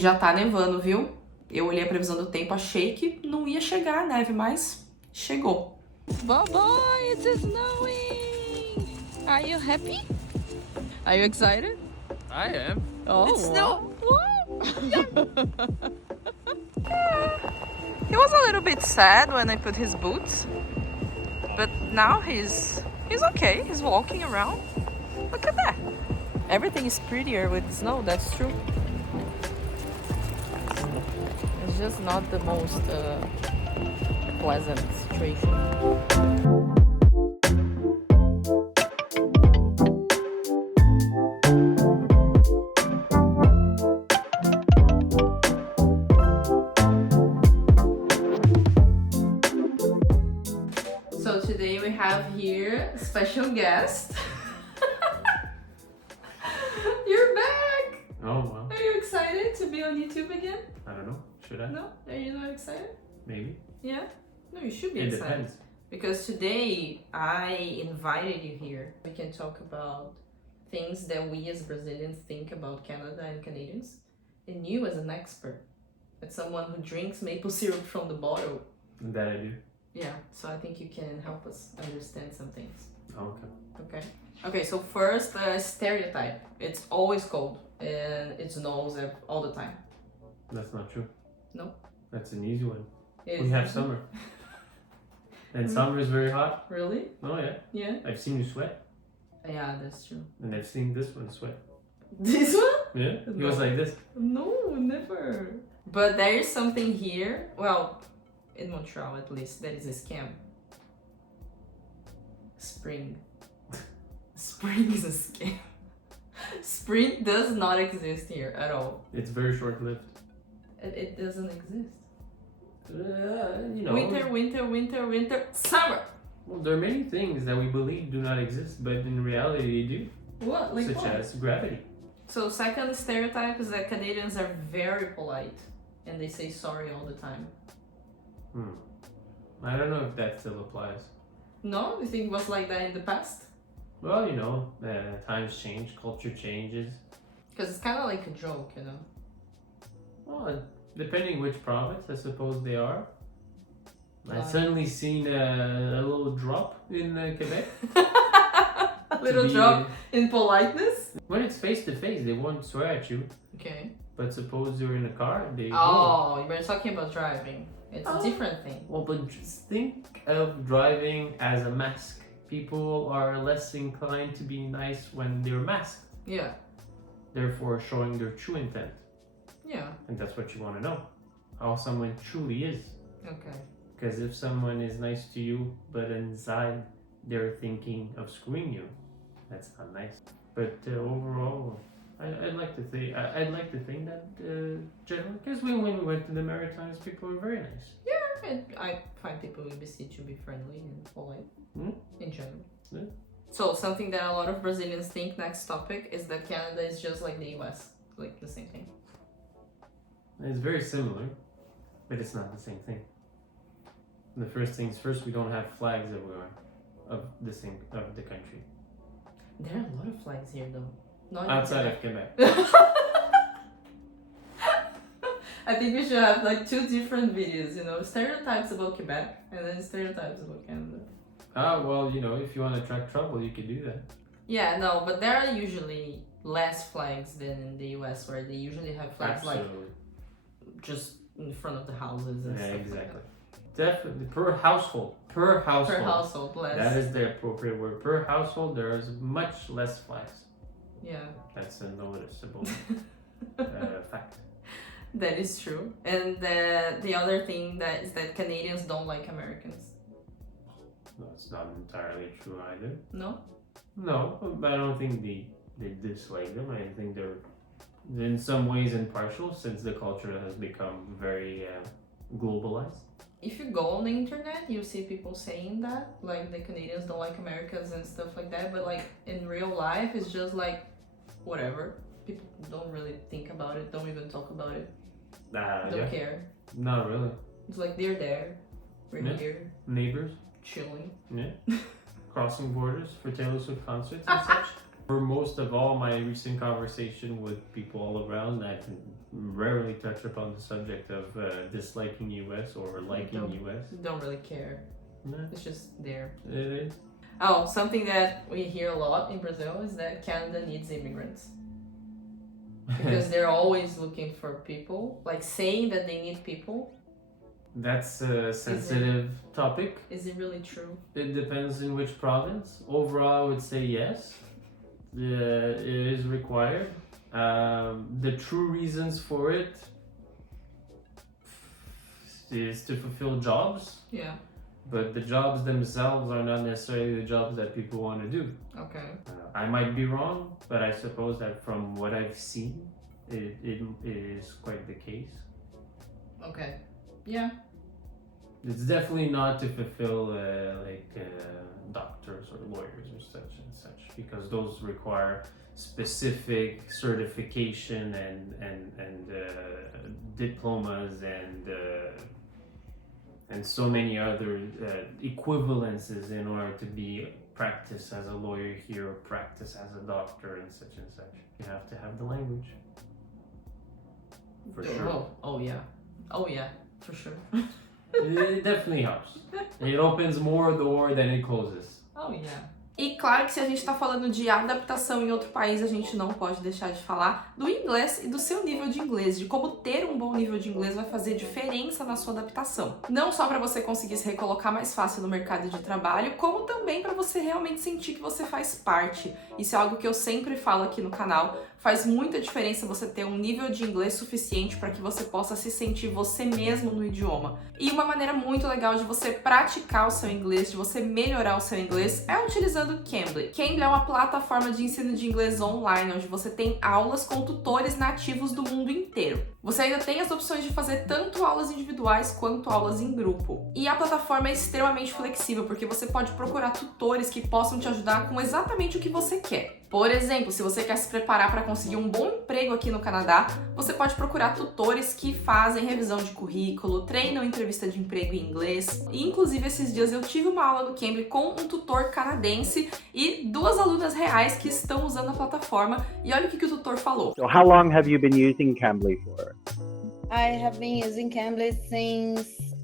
já tá nevando, viu? Eu olhei a previsão do tempo, achei que não ia chegar a neve, mas chegou. Bye-bye, it's snowing! Are you happy? Are you excited? I am. Oh, It's wow. He was a little bit sad when I put his boots, but now he's okay. He's walking around. Look at that. Everything is prettier with snow, that's true. It's just not the most pleasant situation. So today we have here a special guest. You're back! Oh, well. Are you excited to be on YouTube again? I don't know. Should I? No? Are you not excited? Maybe. Yeah? No, you should be It excited. depends. Because today I invited you here. We can talk about things that we as Brazilians think about Canada and Canadians. And you as an expert, as someone who drinks maple syrup from the bottle. That I do. Yeah, so I think you can help us understand some things. Oh, okay. Okay. Okay, so first, stereotype. It's always cold and it snows all the time. That's not true. No? That's an easy one. It We is- have summer. And summer is very hot. Really? Oh, yeah. Yeah? I've seen you sweat. Yeah, that's true. And I've seen this one sweat. This one? Yeah? He was No. like this. No, never. But there is something here, well, in Montreal at least, that is a scam. Spring. Spring is a scam. Spring does not exist here at all. It's very short lived. It doesn't exist. You know. Winter, winter, winter, winter, summer! Well, there are many things that we believe do not exist, but in reality they do. What? Like such what? as gravity. So second stereotype is that Canadians are very polite and they say sorry all the time. I don't know if that still applies. No? You think it was like that in the past? Well, you know, times change, culture changes. Because it's kind of like a joke, you know? Well, depending which province, I suppose they are. I've Right. suddenly seen a little drop in Quebec. A little drop in politeness? When it's face to face, they won't swear at you. Okay. But suppose you're in a car, they will. Oh, you were talking about driving. It's a Oh. different thing. Well, but just think of driving as a mask. People are less inclined to be nice when they're masked, Yeah. therefore showing their true intent. Yeah. And that's what you want to know, how someone truly is. Okay. Because if someone is nice to you, but inside they're thinking of screwing you, that's not nice. But overall, I'd like to think that generally, because when we went to the Maritimes, people were very nice. And I find people in BC to be friendly and polite in general. Yeah. So something that a lot of Brazilians think, next topic, is that Canada is just like the US. Like the same thing. It's very similar, but it's not the same thing. The first things first, we don't have flags everywhere of the country. There are a lot of flags here though. Not in Outside Quebec. of Quebec. I think we should have like two different videos, you know, stereotypes about Quebec and then stereotypes about Canada. Well, you know, if you want to attract trouble, you could do that. Yeah, no, but there are usually less flags than in the US, where they usually have flags Absolutely. like just in front of the houses and Yeah, stuff exactly. like Definitely per household. Per that. household. Per household, less. That is the appropriate word. Per household, there is much less flags. Yeah, That's a noticeable fact. that is true. And the other thing that is that Canadians don't like Americans. No, it's not entirely true either. No? No, but I don't think they dislike them. I think they're in some ways impartial since the culture has become very globalized. If you go on the internet, you see people saying that, like the Canadians don't like Americans and stuff like that, but like in real life, it's just like whatever. People don't really think about it, don't even talk about it, don't Yeah, care. not really. It's like they're there, we're Yeah. here, Neighbors, chilling. yeah, crossing borders for Taylor Swift concerts and such. For most of all my recent conversation with people all around, I can rarely touch upon the subject of disliking US or liking US. Don't really care. No, It's just there. it is. Oh, something that we hear a lot in Brazil is that Canada needs immigrants. Because they're always looking for people, like saying that they need people. That's a sensitive topic. Is it really true? It depends in which province. Overall, I would say yes. It is required. The true reasons for it is to fulfill jobs, Yeah. but the jobs themselves are not necessarily the jobs that people want to do. Okay. I might be wrong, but I suppose that from what I've seen, it is quite the case. Okay. Yeah. It's definitely not to fulfill doctors or lawyers or such and such, because those require specific certification and diplomas and so many other equivalences in order to be practice as a lawyer here or practice as a doctor and such. You have to have the language. For sure. Oh yeah. Oh yeah. For sure. It definitely helps. It opens more door than it closes. Oh yeah. E claro que se a gente está falando de adaptação em outro país, a gente não pode deixar de falar do inglês e do seu nível de inglês, de como ter um bom nível de inglês vai fazer diferença na sua adaptação. Não só para você conseguir se recolocar mais fácil no mercado de trabalho, como também para você realmente sentir que você faz parte. Isso é algo que eu sempre falo aqui no canal. Faz muita diferença você ter um nível de inglês suficiente para que você possa se sentir você mesmo no idioma. E uma maneira muito legal de você praticar o seu inglês, de você melhorar o seu inglês, é utilizando o Cambly. Cambly é uma plataforma de ensino de inglês online, onde você tem aulas com tutores nativos do mundo inteiro. Você ainda tem as opções de fazer tanto aulas individuais quanto aulas em grupo. E a plataforma é extremamente flexível, porque você pode procurar tutores que possam te ajudar com exatamente o que você quer. Por exemplo, se você quer se preparar para conseguir um bom emprego aqui no Canadá, você pode procurar tutores que fazem revisão de currículo, treinam entrevista de emprego em inglês. E, inclusive, esses dias eu tive uma aula no Cambly com um tutor canadense e 2 alunas reais que estão usando a plataforma. E olha o que o tutor falou. So how long have you been using Cambly for? I have been using Cambly since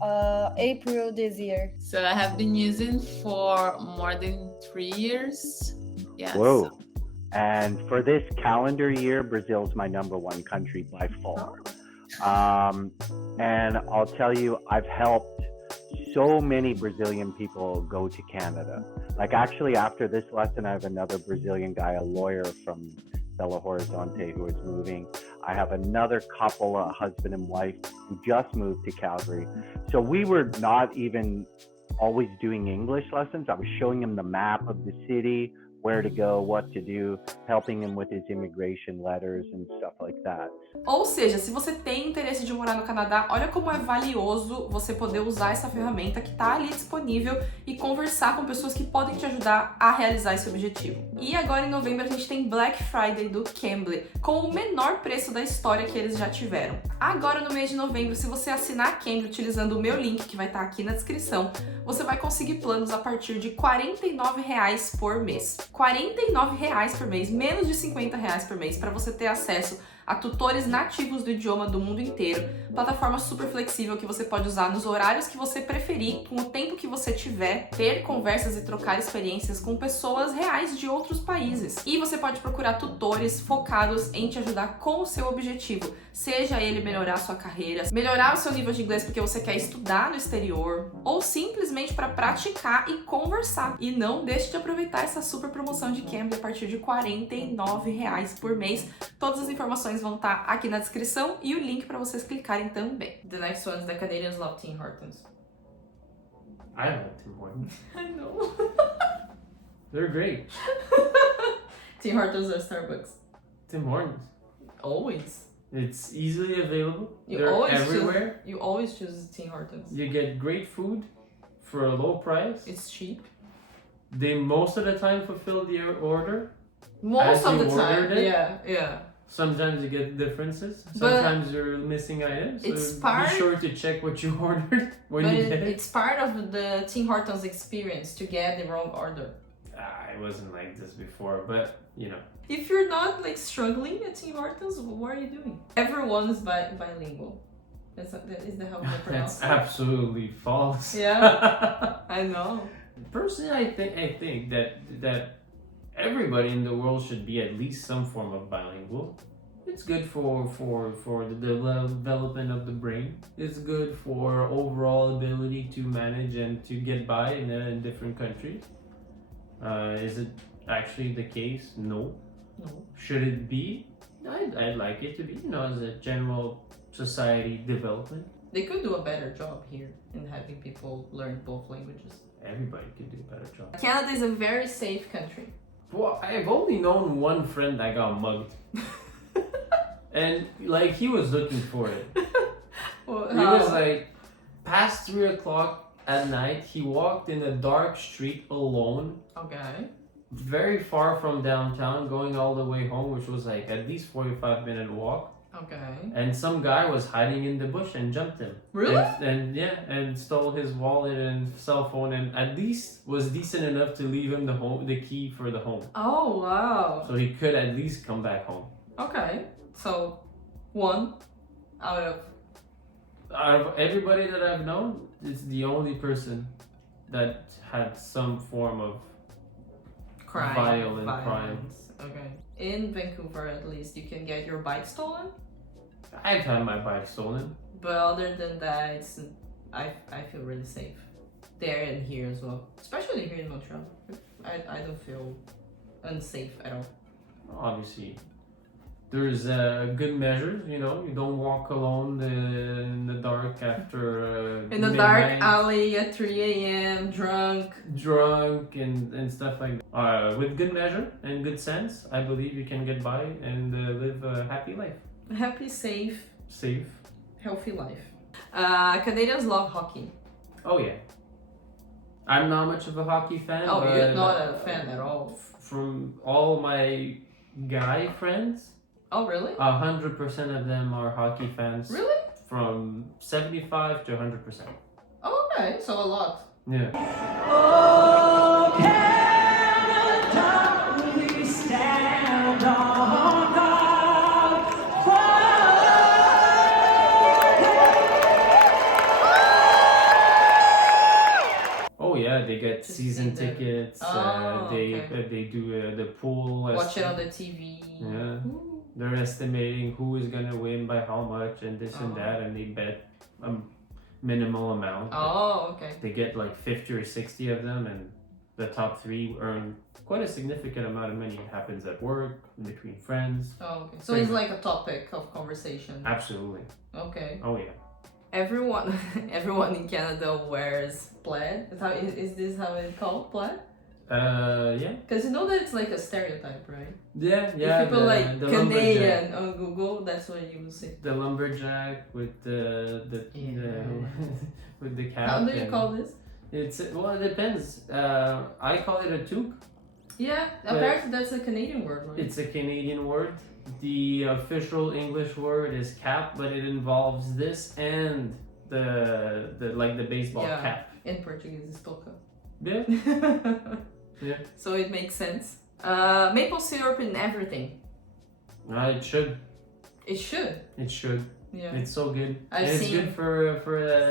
April this year. So I have been using for more than 3 years. Yes. Whoa. And for this calendar year, Brazil is my #1 country by far. And I'll tell you, I've helped so many Brazilian people go to Canada. Like actually after this lesson, I have another Brazilian guy, a lawyer from Belo Horizonte, who is moving. I have another couple, a husband and wife, who just moved to Calgary. So we were not even always doing English lessons. I was showing him the map of the city, where to go, what to do, helping him with his immigration letters and stuff like that. Ou seja, se você tem interesse de morar no Canadá, olha como é valioso você poder usar essa ferramenta que está ali disponível e conversar com pessoas que podem te ajudar a realizar esse objetivo. E agora em novembro a gente tem Black Friday do Cambly, com o menor preço da história que eles já tiveram. Agora no mês de novembro, se você assinar a Cambly utilizando o meu link que vai estar aqui na descrição, você vai conseguir planos a partir de R$ 49,00 por mês. R$ 49,00 por mês, menos de R$ 50,00 por mês, para você ter acesso a tutores nativos do idioma do mundo inteiro, plataforma super flexível que você pode usar nos horários que você preferir, com o tempo que você tiver, ter conversas e trocar experiências com pessoas reais de outros países. E você pode procurar tutores focados em te ajudar com o seu objetivo, seja ele melhorar a sua carreira, melhorar o seu nível de inglês porque você quer estudar no exterior, ou simplesmente para praticar e conversar. E não deixe de aproveitar essa super promoção de Cambly a partir de R$ 49,00 por mês. Todas as informações vão estar aqui na descrição e o link para vocês clicarem também. The next one is the Canadians love Tim Hortons. I like Tim Hortons. I know. They're great. Tim Hortons or Starbucks? Tim Hortons. Always. It's easily available. You They're always everywhere. You always choose Tim Hortons. You get great food for a low price. It's cheap. They most of the time fulfill the order. Most As of you the time. ordered it? Yeah. Sometimes you get differences. But Sometimes you're missing items. So it's part- be sure to check what you ordered when But you get it. it's part of the Tim Hortons experience to get the wrong order. I wasn't like this before, but you know. If you're not like struggling at Tim Hortons, what are you doing? Everyone is bilingual. Is that how they pronounce That's it? absolutely false. Yeah, I know. Personally, I think that everybody in the world should be at least some form of bilingual. It's good for the development of the brain. It's good for overall ability to manage and to get by in different countries. Is it actually the case? No. No. Should it be? I'd like it to be, you know, as a general society development. They could do a better job here in having people learn both languages. Everybody could do a better job. Canada is a very safe country. Well, I've only known one friend that got mugged. And like he was looking for it. Well, He was like past 3 o'clock at night. He walked in a dark street alone, okay. very far from downtown, going all the way home, which was like at least 45-minute walk. Okay. And some guy was hiding in the bush and jumped him. Really? And stole his wallet and cell phone, and at least was decent enough to leave him the key for the home, Oh wow. so he could at least come back home. Okay. So, one out of Out of everybody that I've known, it's the only person that had some form of violent crime. violence. Okay. In Vancouver, at least, you can get your bike stolen. I've had my bike stolen. But other than that, it's I feel really safe there and here as well. Especially here in Montreal. I don't feel unsafe at all. Obviously, there's good measures. You know, you don't walk alone in the dark after In the dark midnight, alley at 3 a.m., drunk. and stuff like that. With good measure and good sense, I believe you can get by and live a happy life. Happy, safe, Safe. healthy life. Canadians love hockey. Oh yeah. I'm not much of a hockey fan. Oh, but, you're not a fan at all. From all my guy friends, Oh, really? 100% of them are hockey fans. Really? From 75 to 100%. Oh, okay, so a lot. Yeah. Oh yeah, they get Just season see them. tickets. Oh, they okay. they do the pool. Watch it on the TV. Yeah. Ooh. They're estimating who is gonna win by how much and this and Oh. that, and they bet a minimal amount. Oh, okay. They get like 50 or 60 of them, and the top 3 earn quite a significant amount of money. It happens at work, between friends. Oh, okay. So it's like a topic of conversation. Absolutely. Okay. Oh yeah. Everyone in Canada wears plaid. Is this how it's called, plaid? Yeah. Because you know that it's like a stereotype, right? Yeah. If people like the Canadian on Google, that's what you will see. The lumberjack with the Yeah. with the cap. How do you and call this? It's well, it depends. I call it a toque. Yeah, apparently that's a Canadian word, right? It's a Canadian word. The official English word is cap, but it involves this and the like the baseball Yeah. cap. In Portuguese, it's toca. Yeah. Yeah. So it makes sense. Maple syrup in everything. It should. It should. It should. Yeah. It's so good. I've And it's seen- good for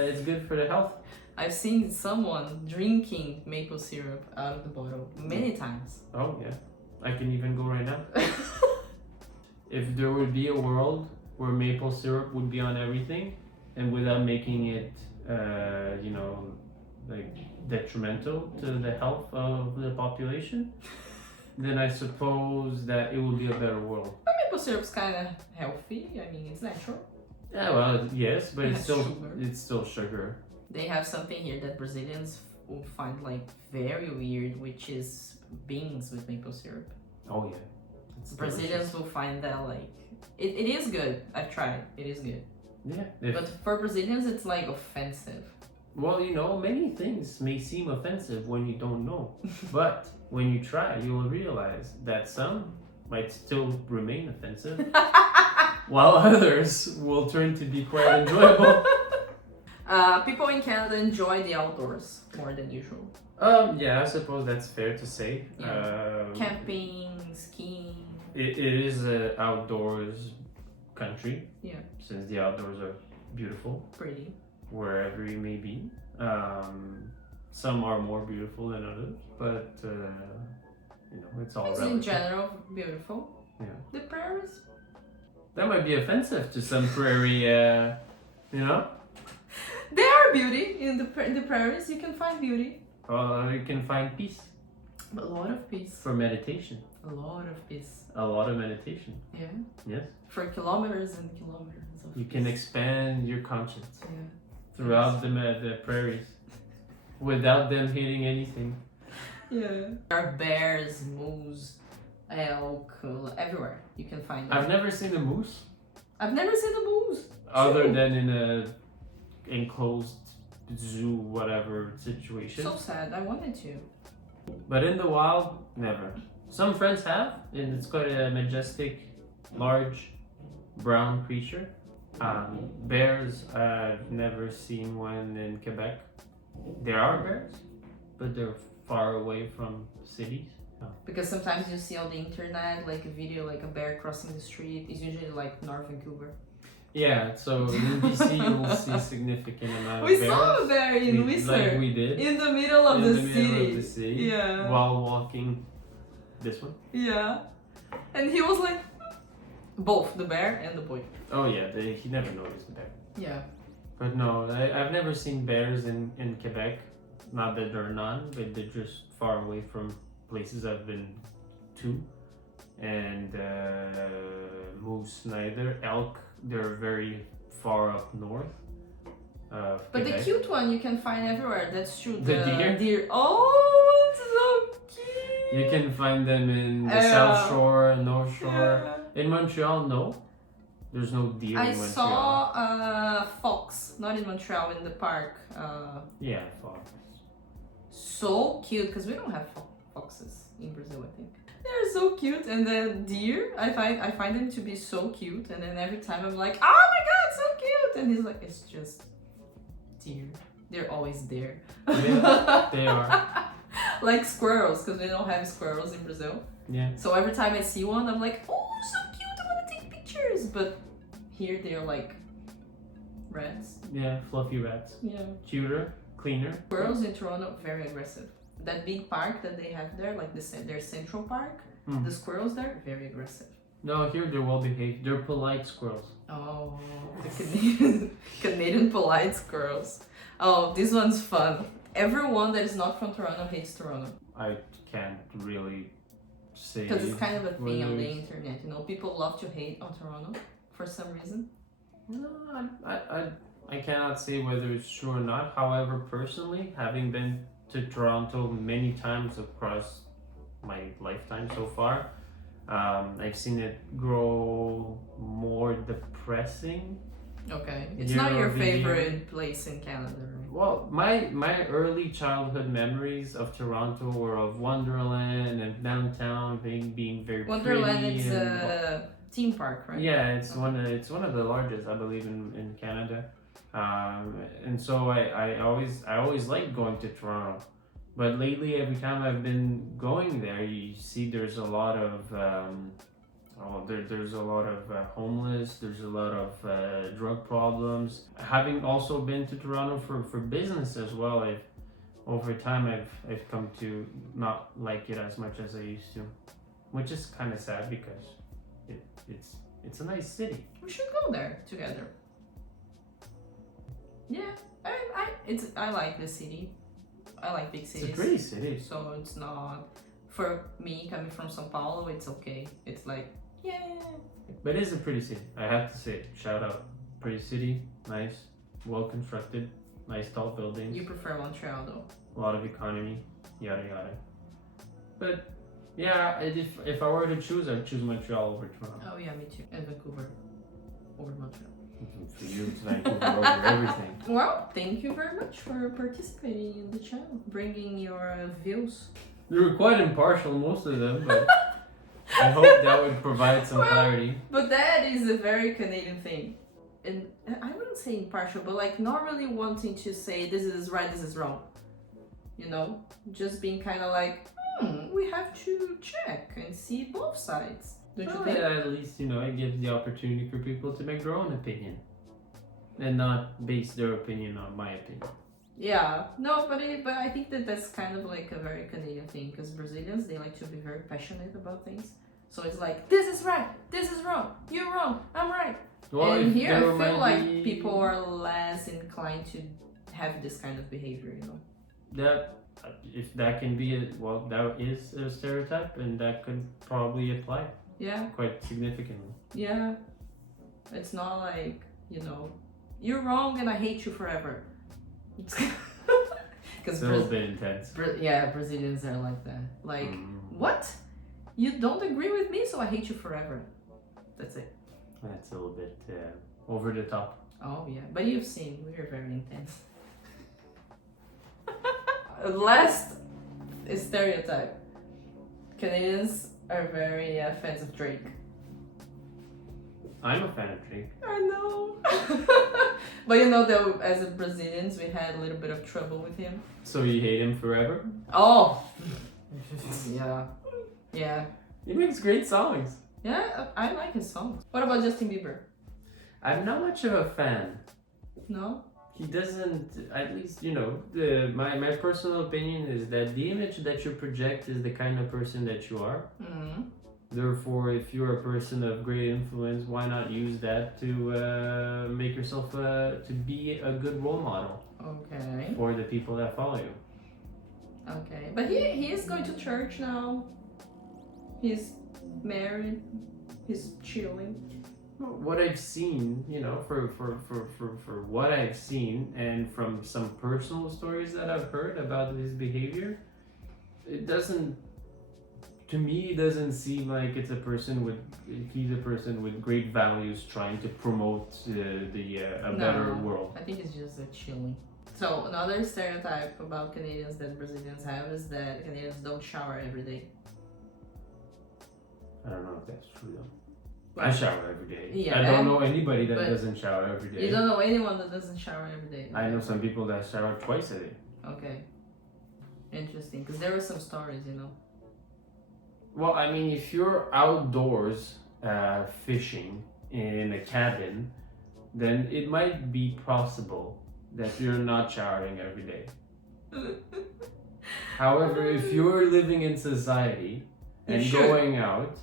it's good for the health. I've seen someone drinking maple syrup out of the bottle many times. Oh yeah. I can even go right now. If there would be a world where maple syrup would be on everything and without making it you know, like detrimental to the health of the population, then I suppose that it would be a better world. But maple syrup's kind of healthy. I mean, it's natural. Yeah, well, yes, but It it's has still sugar. it's still sugar. They have something here that Brazilians will find like very weird, which is beans with maple syrup. Oh yeah. It's Brazilians delicious. will find that like it is good. I've tried. It is good. Yeah. If, But for Brazilians, it's like offensive. well, you know, many things may seem offensive when you don't know, but when you try, you will realize that some might still remain offensive, while others will turn to be quite enjoyable. People in Canada enjoy the outdoors more than usual. Yeah, I suppose that's fair to say. Camping, skiing. It is an outdoors country. Yeah. Since the outdoors are beautiful, Pretty. wherever you may be. Some are more beautiful than others, but it's all It's relative. in general beautiful. Yeah. The prairies. That might be offensive to some prairie, There are beauty in the prairies. You can find beauty. You can find peace A lot of peace. for meditation. A lot of peace. A lot of meditation. Yeah. Yes. For kilometers and kilometers of You can peace. expand your conscience Yeah. throughout the prairies without them hitting anything. Yeah. There are bears, moose, elk, everywhere. You can find them. I've never seen a moose I've never seen a moose. other True. than in a enclosed zoo, whatever situation. So sad. I wanted to. But in the wild, never. Some friends have, and it's quite a majestic, large, brown creature. Bears, I've never seen one in Quebec. There are bears, but they're far away from cities. Because sometimes you see on the internet like a video like a bear crossing the street. It's usually like North Vancouver. Yeah, so in BC you will see significant amount of We bears. saw a bear in Whistler. Like we did. In the middle of in the the middle city. of the city. Yeah. While walking this one. Yeah. And he was like both the bear and the boy. Oh yeah, he never noticed the bear. Yeah. But no, I've never seen bears in Quebec. Not that there are none, but they're just far away from places I've been to. And moose neither. Elk, they're very far up north. But Quebec. the cute one you can find everywhere. That's true. The deer? Oh, it's so cute. You can find them in the South Shore, North Shore. Yeah. In Montreal, no. There's no deer I in Montreal. saw fox, not in Montreal, in the park. Yeah, fox. So cute because we don't have foxes in Brazil, I think. They're so cute, and then deer, I find them to be so cute, and then every time I'm like, oh my god, so cute, and he's like, it's just deer. They're always there. Yeah, they are. Like squirrels, because we don't have squirrels in Brazil. Yeah. So every time I see one, I'm like, oh, so cute, I want to take pictures. But here they're like rats. Yeah, fluffy rats. Yeah. Cuter, cleaner. Squirrels in Toronto, very aggressive. That big park that they have there, like their Central Park, the squirrels there, very aggressive. No, here they're well behaved. They're polite squirrels. Oh, the Canadian polite squirrels. Oh, this one's fun. Everyone that is not from Toronto hates Toronto. I can't really say. Because it's kind of a thing on the whether it's- internet, you know? People love to hate on Toronto for some reason. No, I cannot say whether it's true or not. However, personally, having been to Toronto many times across my lifetime so far, I've seen it grow more depressing. Okay. It's Year not your over year. favorite place in Canada, right? Well, my early childhood memories of Toronto were of Wonderland and downtown being very Wonderland, pretty. it's and, a theme park, right? Yeah, it's one of the largest, I believe, in Canada. And so I always liked going to Toronto, but lately every time I've been going there, you see there's a lot of there's a lot of homeless. There's a lot of drug problems. Having also been to Toronto for business as well, over time I've come to not like it as much as I used to, which is kind of sad because it's a nice city. We should go there together. Yeah, I like the city. I like big cities. It's a pretty city. So it's not, for me coming from São Paulo, it's okay. It's like, yeah. But it is a pretty city, I have to say. Shout out. Pretty city, nice, well constructed, nice tall buildings, You prefer Montreal though. a lot of economy, yada yada. But yeah, if I were to choose, I'd choose Montreal over Toronto. Oh yeah, me too. And Vancouver over Montreal. For you, it's Vancouver over everything. Well, thank you very much for participating in the channel, bringing your views. They were quite impartial, most of them, but I hope that would provide some Well, clarity. But that is a very Canadian thing. And I wouldn't wouldn't say impartial, but like not really wanting to say this is right, this is wrong. You know, just being kind of like, we have to check and see both sides. Don't you think? At least, you know, it gives the opportunity for people to make their own opinion and not base their opinion on my opinion. Yeah, no, but I think that that's kind of like a very Canadian thing, because Brazilians, they like to be very passionate about things. So it's like, this is right, this is wrong, you're wrong, I'm right. Well, and here I there feel might like be- people are less inclined to have this kind of behavior, you know. That, if that can be that is a stereotype, and that could probably apply Yeah, quite significantly. yeah. It's not like, you know, you're wrong and I hate you forever. Because It's a little bit intense. Brazilians are like that. Like, what? You don't agree with me, so I hate you forever. That's it. That's a little bit over the top. Oh yeah, but you've seen, we are very intense. Last stereotype. Canadians are very fans of Drake. I'm a fan of Drake. I know. But you know that as a Brazilians, we had a little bit of trouble with him. So you hate him forever? Oh! Yeah. Yeah. He makes great songs. Yeah, I like his songs. What about Justin Bieber? I'm not much of a fan. No? He doesn't, at least, you know, my personal opinion is that the image that you project is the kind of person that you are. Mm-hmm. Therefore, if you're a person of great influence, why not use that to make yourself to be a good role model Okay. for the people that follow you? Okay. But he is going to church now. He's married. He's chilling. What I've seen, you know, for what I've seen, and from some personal stories that I've heard about his behavior, it doesn't, to me, it doesn't seem like he's a person with great values trying to promote a better world. I think it's just a chilling. So another stereotype about Canadians that Brazilians have is that Canadians don't shower every day. I don't know if that's true though. I shower every day. Yeah, I don't know anybody that but doesn't shower every day. You don't know anyone that doesn't shower every day. I know some people that shower twice a day. Okay. Interesting, because there were some stories, you know. Well, I mean, if you're outdoors fishing in a cabin, then it might be possible that you're not showering every day. However, if you're living in society and going out,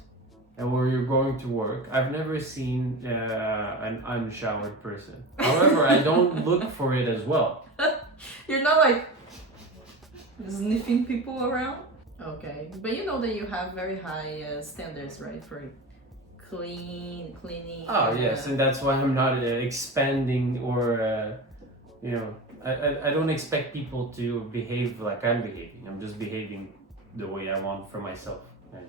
and where you're going to work, I've never seen an unshowered person. However, I don't look for it as well. You're not like sniffing people around? Okay, but you know that you have very high standards, right, for cleaning. Oh yes, and that's why I'm not expanding or, you know, I don't expect people to behave like I'm behaving. I'm just behaving the way I want for myself, and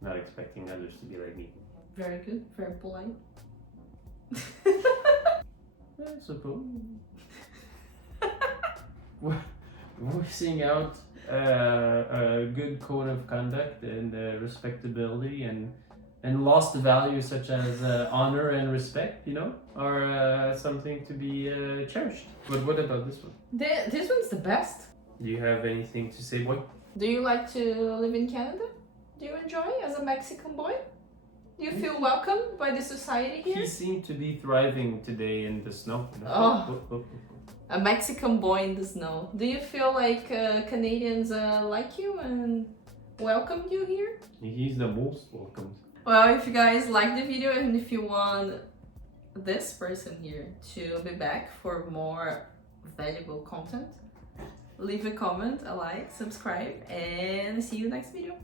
not expecting others to be like me. Very good, very polite. I suppose. Voicing out a good code of conduct and respectability and lost values such as honor and respect, you know, are something to be cherished. But what about this one? This one's the best. Do you have anything to say, boy? Do you like to live in Canada? Do you enjoy as a Mexican boy? Do you feel welcomed by the society here? He seemed to be thriving today in the snow. You know? Oh. A Mexican boy in the snow. Do you feel like Canadians like you and welcome you here? He's the most welcomed. Well, if you guys like the video and if you want this person here to be back for more valuable content, leave a comment, a like, subscribe, and see you next video.